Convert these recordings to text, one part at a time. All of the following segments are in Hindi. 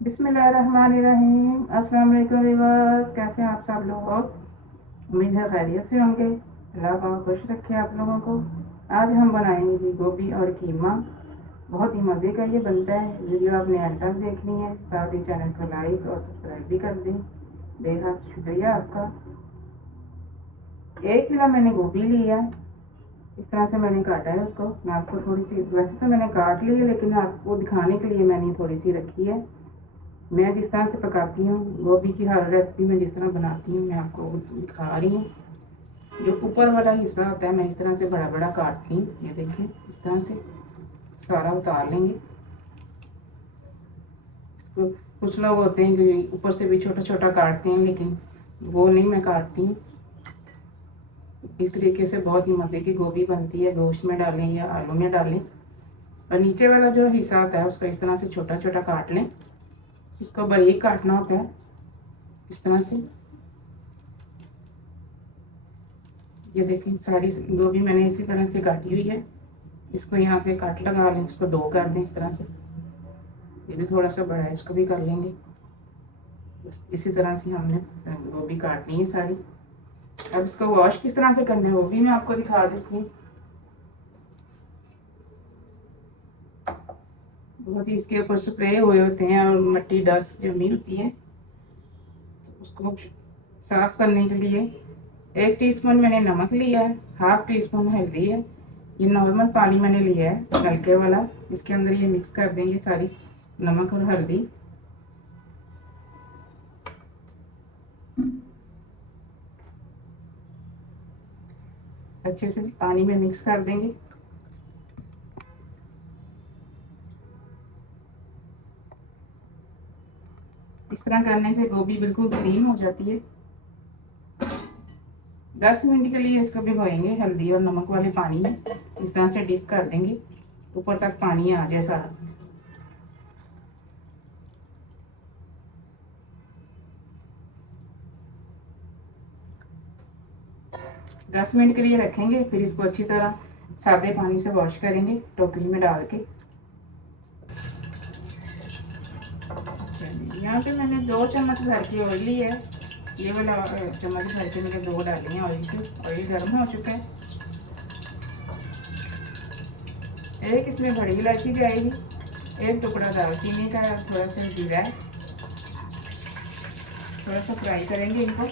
बिस्मिल्लाहिर्रहमानिर्रहीम। अस्सलाम वालेकुम व्यूअर्स, कैसे हैं आप सब लोग। उम्मीद है खैरियत से होंगे। अल्लाह पाक खुश रखे आप लोगों को। आज हम बनाएंगे जी गोभी और कीमा। बहुत ही मज़े का ये बनता है। वीडियो आपने एंड तक देखनी है, साथ ही चैनल को लाइक और सब्सक्राइब भी कर दें। बेहद शुक्रिया आपका। 1 किलो मैंने गोभी लिया है। इस तरह से मैंने काटा है उसको। मैं आपको थोड़ी सी, वैसे तो मैंने काट ली है, लेकिन आपको दिखाने के लिए मैंने थोड़ी सी रखी है। मैं जिस तरह से पकाती हूँ गोभी की हर रेसिपी में जिस तरह बनाती हूँ मैं आपको दिखा रही हूँ। जो ऊपर वाला हिस्सा होता है मैं इस तरह से बड़ा बड़ा काटती हूँ। ये देखिए, इस तरह से सारा उतार लेंगे इसको। कुछ लोग होते हैं कि ऊपर से भी छोटा छोटा काटते हैं, लेकिन वो नहीं मैं काटती हूँ। इस तरीके से बहुत ही मज़े की गोभी बनती है। गोश्त में डालें या आलू में डालें। और नीचे वाला जो हिस्सा होता है उसको इस तरह से छोटा छोटा काट लें। इसको बारीक काटना होता है इस तरह से। ये देखिए, सारी गोभी मैंने इसी तरह से काटी हुई है। इसको यहाँ से कट लगा लें, इसको दो कर दें इस तरह से। ये भी थोड़ा सा बड़ा है, इसको भी कर लेंगे। बस इसी तरह से हमने गोभी काटनी है सारी। अब इसको वॉश किस तरह से करना है वो भी मैं आपको दिखा देती हूँ। बहुत ही इसके ऊपर स्प्रे हुए होते हैं और मिट्टी डस्ट जमी होती है, तो उसको साफ करने के लिए 1 टीस्पून मैंने नमक लिया है, हाफ टी स्पून हल्दी है। ये नॉर्मल पानी मैंने लिया है नलके वाला। इसके अंदर ये मिक्स कर देंगे सारी नमक और हल्दी। अच्छे से पानी में मिक्स कर देंगे। इस तरह करने से गोभी बिल्कुल क्लीन हो जाती है। 10 मिनट के लिए इसको भिगोएंगे हल्दी और नमक वाले पानी में। इस तरह से डिप कर देंगे, ऊपर तक पानी आ जाए सारा। 10 मिनट के लिए रखेंगे, फिर इसको अच्छी तरह सादे पानी से वॉश करेंगे टोकरी में डाल के। यहाँ पे मैंने 2 चम्मच भर के ऑयल ली है। ये वाला चम्मच भर के मैंने 2 डाले हैं ऑयल के। ऑयल गर्म हो चुका है। एक इसमें बड़ी इलायची जाएगी, एक टुकड़ा दालचीनी का, थोड़ा सा जीरा है। थोड़ा सा फ्राई करेंगे इनको।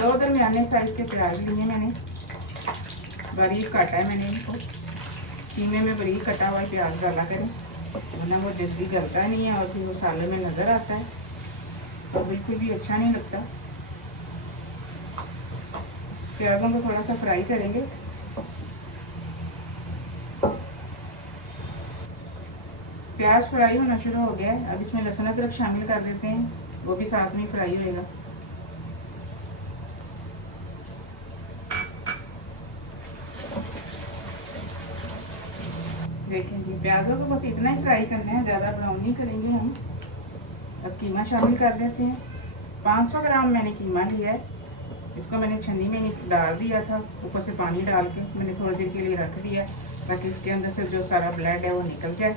दो दरमियाने साइज के प्याज लिए मैंने, बारीक काटा है मैंने इनको। कीमे में बारीक कटा हुआ प्याज डाला करें, वरना वो जल्दी गलता नहीं है और फिर वो साले में नज़र आता है तो बिल्कुल भी अच्छा नहीं लगता। प्याजों को थोड़ा सा फ्राई करेंगे। प्याज फ्राई होना शुरू हो गया है। अब इसमें लहसुन अदरक शामिल कर देते हैं, वो भी साथ में फ्राई होएगा। देखें जी, प्याजों को बस इतना ही फ्राई करना है, ज़्यादा ब्राउन नहीं करेंगे हम। अब कीमा शामिल कर देते हैं। 500 ग्राम मैंने कीमा लिया है। इसको मैंने छन्नी में डाल दिया था, ऊपर से पानी डाल के मैंने थोड़ी देर के लिए रख दिया, ताकि इसके अंदर से जो सारा ब्लड है वो निकल जाए।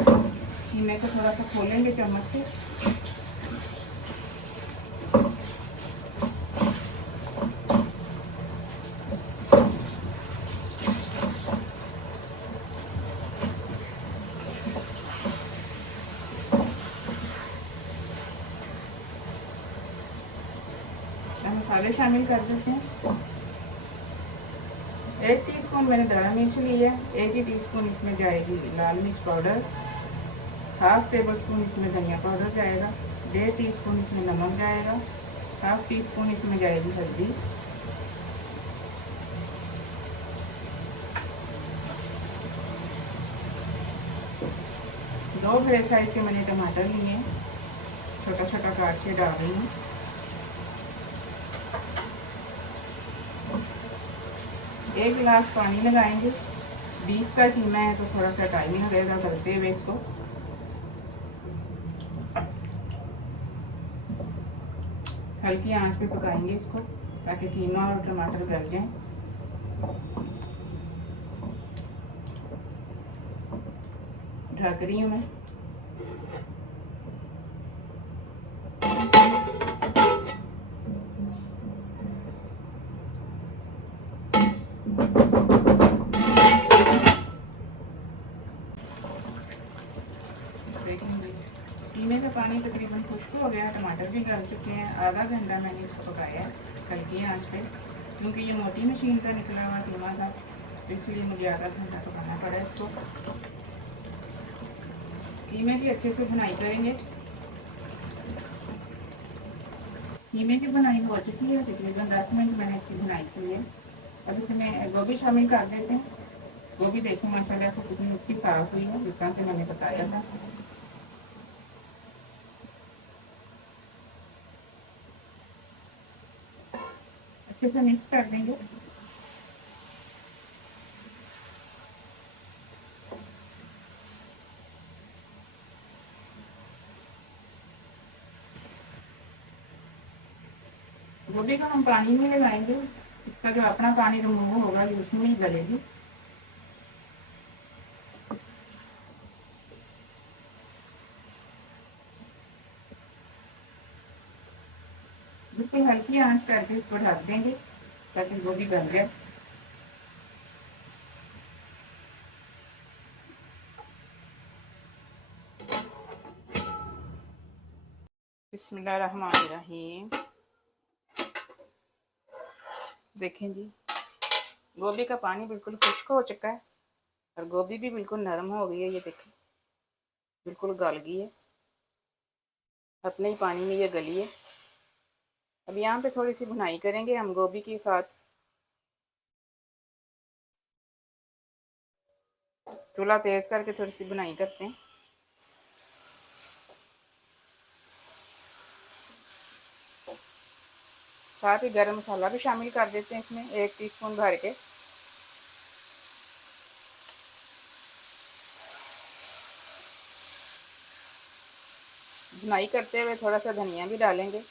कीमे को थोड़ा सा खोलेंगे चम्मच से। मसाले शामिल कर देते हैं। 1 टीस्पून मैंने दरा मिर्च ली है, 1 ही टीस्पून इसमें जाएगी लाल मिर्च पाउडर, हाफ टेबल स्पून इसमें धनिया पाउडर जाएगा, 1.5 टीस्पून इसमें नमक जाएगा, हाफ टी स्पून इसमें जाएगी हल्दी। दो बड़े साइज के मैंने टमाटर लिए हैं, छोटा छोटा काट के डाल रही हूँ। एक गिलास पानी लगाएंगे। बीफ का कीमा है तो थोड़ा सा टाइम लगेगा करते हुए इसको। हल्की आंच पे पकाएंगे इसको ताकि कीमा और टमाटर गल जाएं। ढक रही हूँ मैं। देखेंगे कीमे का पानी तकरीबन खुश्क हो गया, टमाटर भी गल चुके हैं। आधा घंटा मैंने इसको पकाया है हल्की आंच पे, क्योंकि ये मोटी मशीन का निकला हुआ कीमा था, इसलिए मुझे आधा घंटा पकाना पड़ा इसको। कीमे की अच्छे से भुनाई करेंगे। कीमे की भुनाई हो चुकी है, तकरीबन 10 मिनट मैंने इसकी भुनाई की है। अब इसमें गोभी शामिल कर देते हैं। गोभी देखो माशाल्लाह से कितनी अच्छी साफ हुई है, जिस तरह से मैंने बताया था। अच्छे से मिक्स कर देंगे। गोभी को हम पानी में लगाएंगे, इसका जो अपना पानी रिमूव होगा ये उसमें ही गलेगी। बिल्कुल हल्की आंच करके इसको ढक देंगे ताकि गोभी गल जाए। बिस्मिल्लाहिर्रहमानिर्रहीम। देखें जी, गोभी का पानी बिल्कुल खुश्क हो चुका है और गोभी भी बिल्कुल नरम हो गई है। ये देखें बिल्कुल गल गई है, अपने ही पानी में ये गली है। अब यहाँ पे थोड़ी सी भुनाई करेंगे हम गोभी के साथ। चूल्हा तेज़ करके थोड़ी सी भुनाई करते हैं। साथ ही गरम मसाला भी शामिल कर देते हैं इसमें, 1 टीस्पून भर के। भुनाई करते हुए थोड़ा सा धनिया भी डालेंगे,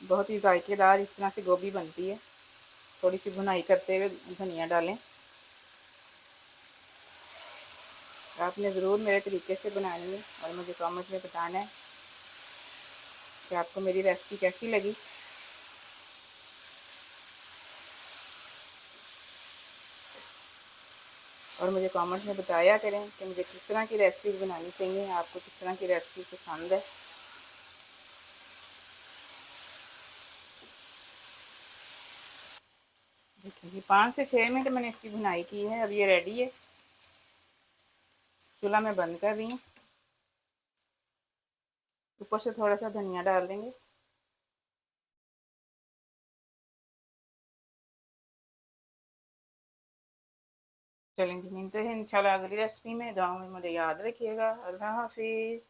बहुत ही जायकेदार इस तरह से गोभी बनती है। थोड़ी सी भुनाई करते हुए धनिया डालें। आपने ज़रूर मेरे तरीके से बनानी है और मुझे कमेंट में बताना है कि आपको मेरी रेसिपी कैसी लगी। और मुझे कमेंट में बताया करें कि मुझे किस तरह की रेसिपी बनानी चाहिए, आपको किस तरह की रेसिपी पसंद है। देखिए 5 से 6 मिनट मैंने इसकी भुनाई की है। अब ये रेडी है। चूल्हा मैं बंद कर रही हूँ। ऊपर से थोड़ा सा धनिया डाल देंगे। चलेंगे, मिलते हैं इंशाल्लाह अगली रेसिपी में। दुआ में मुझे याद रखिएगा। अल्लाह हाफिज़।